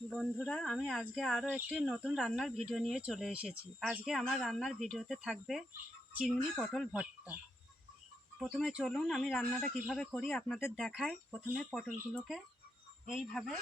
বন্ধুরা, আমি আজকে আরও একটি নতুন রান্নার ভিডিও নিয়ে চলে এসেছি। আজকে আমার রান্নার ভিডিওতে থাকবে চিংড়ি পটল ভর্তা। প্রথমে চলুন আমি রান্নাটা কিভাবে করি আপনাদের দেখাই। প্রথমে পটলগুলোকে এইভাবে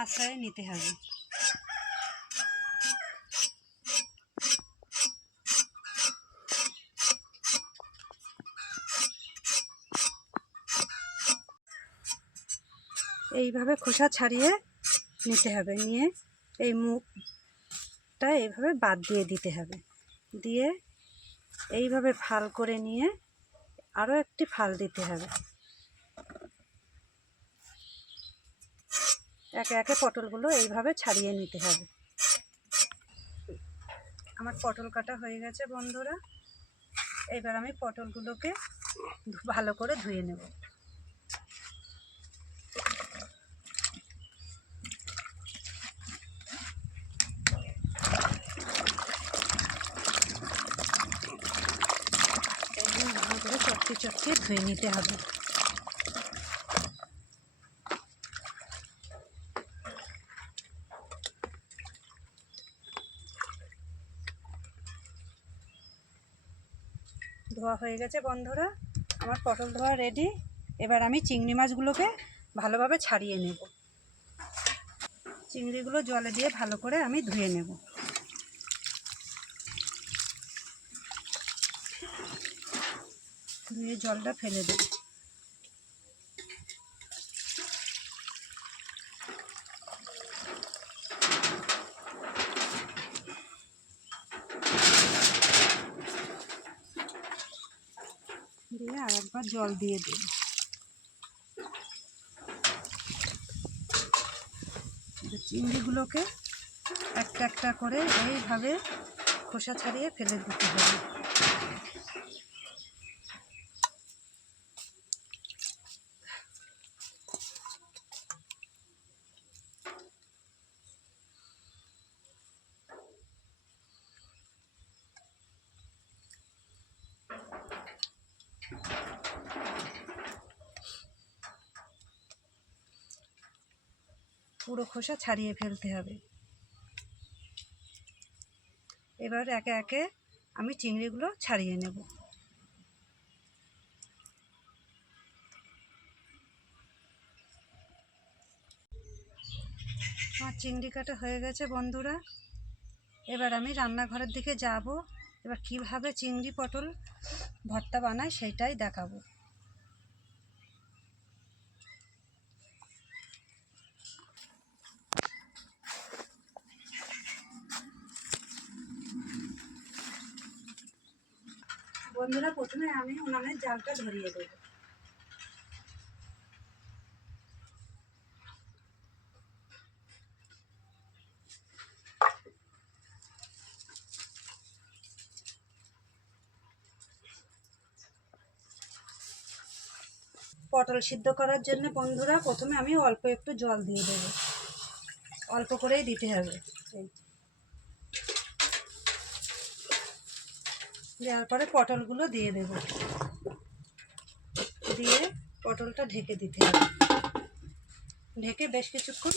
আশ্রয়ে নিতে হবে। এইভাবে খোসা ছাড়িয়ে নিতে হবে, নিয়ে এই মুখটা এইভাবে বাদ দিয়ে দিতে হবে, দিয়ে এইভাবে ফাল করে নিয়ে আরও একটি ফাল দিতে হবে। একে একে পটলগুলো এইভাবে ছাড়িয়ে নিতে হবে। আমার পটল কাটা হয়ে গেছে বন্ধুরা। এবার আমি পটলগুলোকে ভালো করে ধুয়ে নেব। ভালো করে চটকিয়ে ধুয়ে নিতে হবে। ধোয়া হয়ে গেছে বন্ধুরা, আমার পটল ধোয়া রেডি। এবার আমি চিংড়ি মাছগুলোকে ভালোভাবে ছাড়িয়ে নেব। চিংড়িগুলো জলে দিয়ে ভালো করে আমি ধুয়ে নেব। ধুয়ে জলটা ফেলে দেব। দিয়ে আরেকবার জল দিয়ে দেব। চিংড়িগুলোকে একটা একটা করে এইভাবে খোসা ছাড়িয়ে ফেলে দিতে হবে। পুরো খোসা ছাড়িয়ে ফেলতে হবে। এবার একে একে আমি চিংড়িগুলো ছাড়িয়ে নেব। আমার চিংড়ি কাটা হয়ে গেছে বন্ধুরা। এবার আমি রান্নাঘরের দিকে যাব। এবার কিভাবে চিংড়ি পটল ভর্তা বানায় সেইটাই দেখাবো। বন্ধুরা, প্রথমে আমি উনানের জালটা ধরিয়ে দেব। পটল সিদ্ধ করার জন্য বন্ধুরা প্রথমে আমি অল্প একটু জল দিয়ে দেব। অল্প করেই দিতে হবে। দেওয়ার পরে পটলগুলো দিয়ে দেব। দিয়ে পটলটা ঢেকে দিতে হবে। ঢেকে বেশ কিছুক্ষণ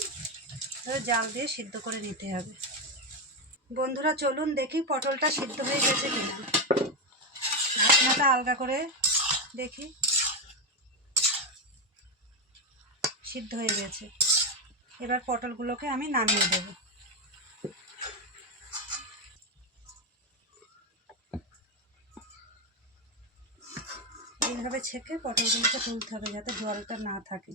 জাল দিয়ে সিদ্ধ করে নিতে হবে। বন্ধুরা চলুন দেখি পটলটা সিদ্ধ হয়ে গেছে কিনা। ঢাকনাটা আলগা করে দেখি। সিদ্ধ হয়ে গেছে। এবার পটলগুলোকে আমি নামিয়ে দেব। এইভাবে ছেঁকে পটলগুলোকে তুলতে হবে যাতে জলটা না থাকে।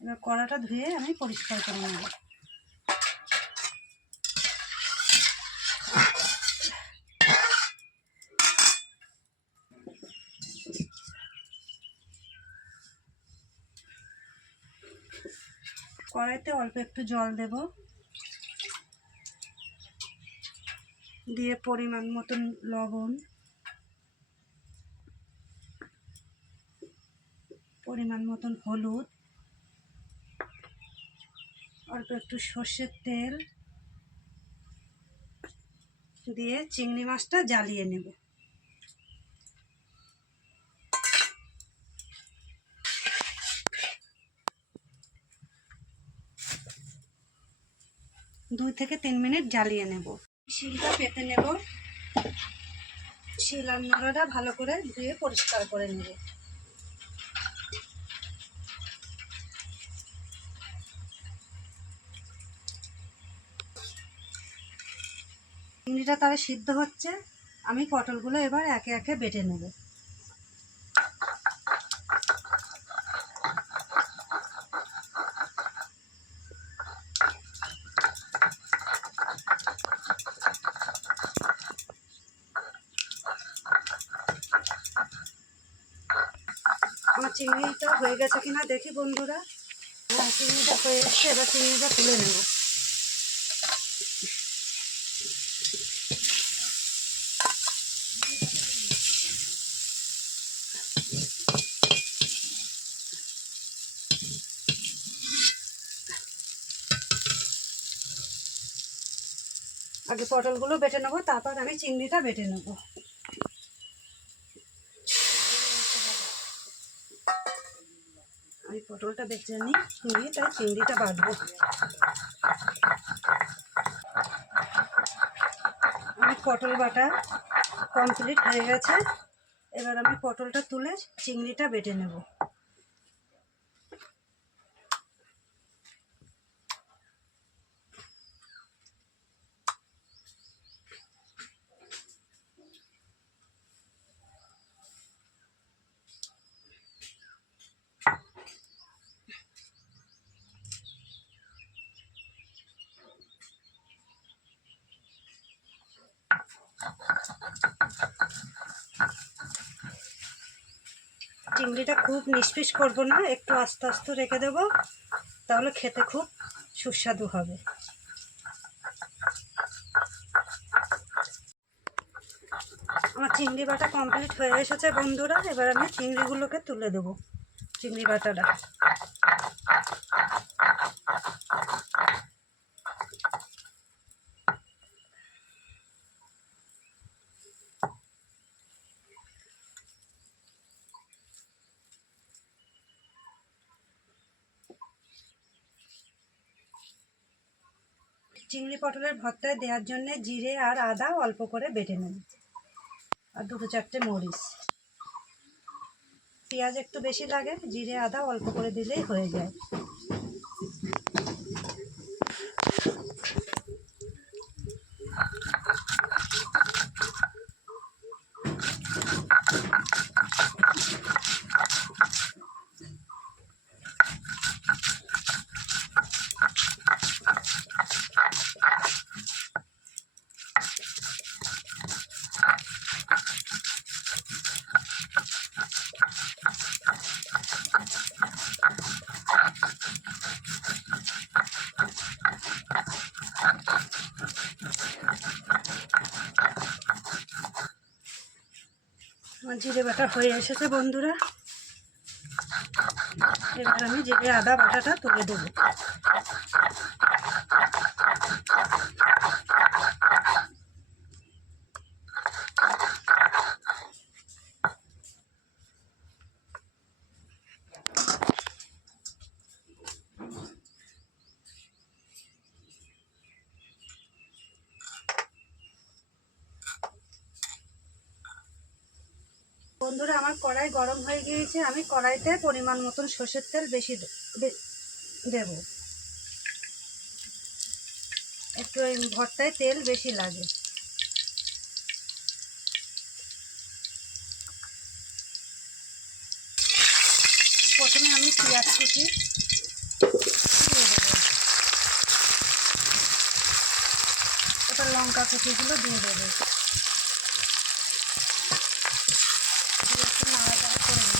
এবার কড়াটা ধুয়ে আমি পরিষ্কার করে নেব। কড়াইতে অল্প একটু জল দেব, দিয়ে পরিমাণ মতন লবণ, পরিমাণ মতন হলুদ, অল্প একটু সর্ষের তেল দিয়ে চিংড়ি মাছটা জ্বালিয়ে নেব। দুই থেকে 3 মিনিট জ্বালিয়ে নেব। শিলটা পেতে নেব। শিল আর নোড়াটা ভালো করে ধুয়ে পরিষ্কার করে নেব। চিংড়িটা তাহলে সিদ্ধ হচ্ছে, আমি পটলগুলো এবার একে একে বেটে নেব। আমার চিংড়িটা হয়ে গেছে কিনা দেখি বন্ধুরা। চিংড়িটা হয়ে এসছে, এবার চিংড়িটা তুলে নেব। আগে পটলগুলো বেটে নেবো, তারপর আমি চিংড়িটা বেটে নেবো। আমি পটলটা বেটে নিয়ে তাই চিংড়িটা বাটবো। আমি পটল বাটা কমপ্লিট হয়ে গেছে, এবার আমি পটলটা তুলে চিংড়িটা বেটে নেব। চিংড়িটা খুব নিষ্পিস করবো না, একটু আস্তে আস্তে রেখে দেবো, তাহলে খেতে খুব সুস্বাদু হবে। আমার চিংড়ি বাটা কমপ্লিট হয়ে এসেছে বন্ধুরা, এবার আমি চিংড়িগুলোকে তুলে দেবো। চিংড়ি বাটাটা চিংড়ি পটলের ভর্তায় দেওয়ার জন্য জিরে আর আদা অল্প করে বেটে নেব, আর 2-4টে মরিচ। পেঁয়াজ একটু বেশি লাগে, জিরে আদা অল্প করে দিলেই হয়ে যায়। আমার জিরে বাটা হয়ে এসেছে বন্ধুরা, এবার আমি জিরে আদা বাটাটা তুলে দেবো। বন্ধুরা আমার কড়াই গরম হয়ে গিয়েছে, আমি কড়াইতে পরিমাণ মতন সর্ষের তেল বেশি দেব। একটু এই ভর্তায় তেল বেশি লাগে। প্রথমে আমি পেঁয়াজ কুচি দিয়ে দেবো, এবার লঙ্কা কুচিগুলো দিয়ে দেবো, একটু নাড়াচাড়া করে নেব।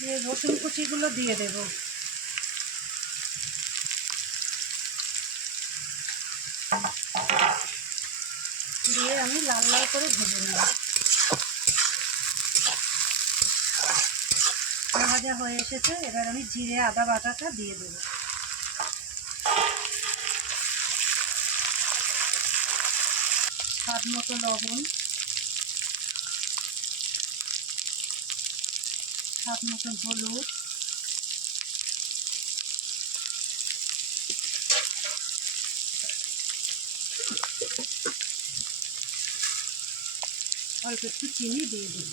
দিয়ে রসুন কুচিগুলো দিয়ে দেবো। দিয়ে আমি লাল লাল করে ভেজে নেব। ভাজা হয়ে এসেছে, এবার আমি জিরে আদা বাটাটা দিয়ে দেবো। স্বাদ মতো লবণ, স্বাদ মতো হলুদ, অল্প একটু চিনি দিয়ে দেব।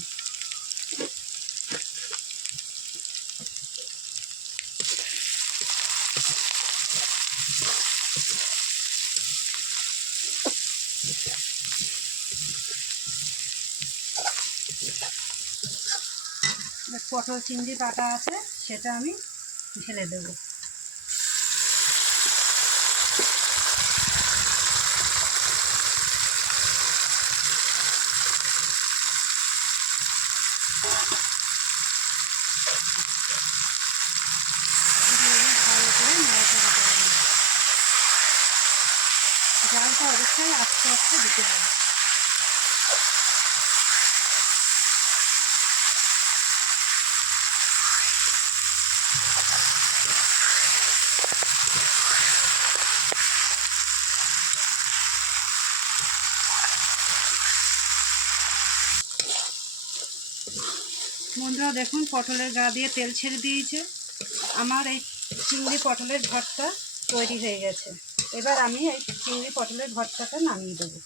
পটল চিংড়ি বাটা আছে, সেটা আমি ঢেলে দেব। ভালো করে নাড়াচাড়া করে দেব। জালটা অবশ্যই আস্তে আস্তে দিতে হবে। বন্ধুরা দেখুন, পটলের গা দিয়ে তেল ছেড়ে দিয়েছে। আমার এই চিংড়ি পটলের ভর্তা তৈরি হয়ে গেছে। এবার আমি এই চিংড়ি পটলের ভর্তাটা নামিয়ে দেবো।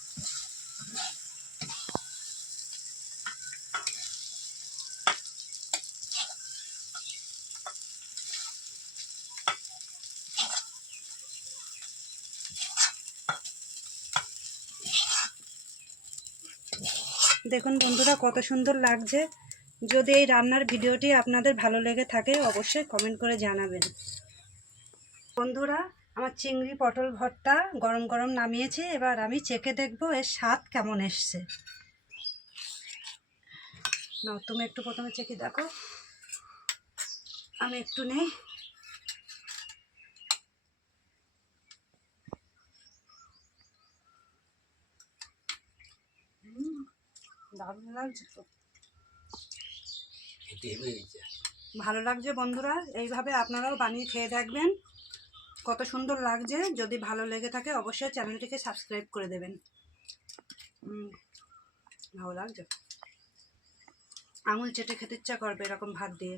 দেখুন বন্ধুরা, কত সুন্দর লাগছে। যদি এই রান্নার ভিডিওটি আপনাদের ভালো লেগে থাকে অবশ্যই কমেন্ট করে জানাবেন। বন্ধুরা, আমার চিংড়ি পটল ভর্তা গরম গরম নামিয়েছি। এবার আমি চেখে দেখব এর স্বাদ কেমন এসছে। নাও, তুমি একটু প্রথমে চেখে দেখো। আমি একটু নেই। দারুণ লাগছে তো, ভালো লাগছে বন্ধুরা। এইভাবে আপনারাও বানিয়ে খেয়ে দেখবেন, কত সুন্দর লাগছে। যদি ভালো লেগে থাকে অবশ্যই চ্যানেলটিকে সাবস্ক্রাইব করে দেবেন। ভালো লাগছে, আঙুল চেটে খেতে ইচ্ছা করবে এরকম ভাত দিয়ে।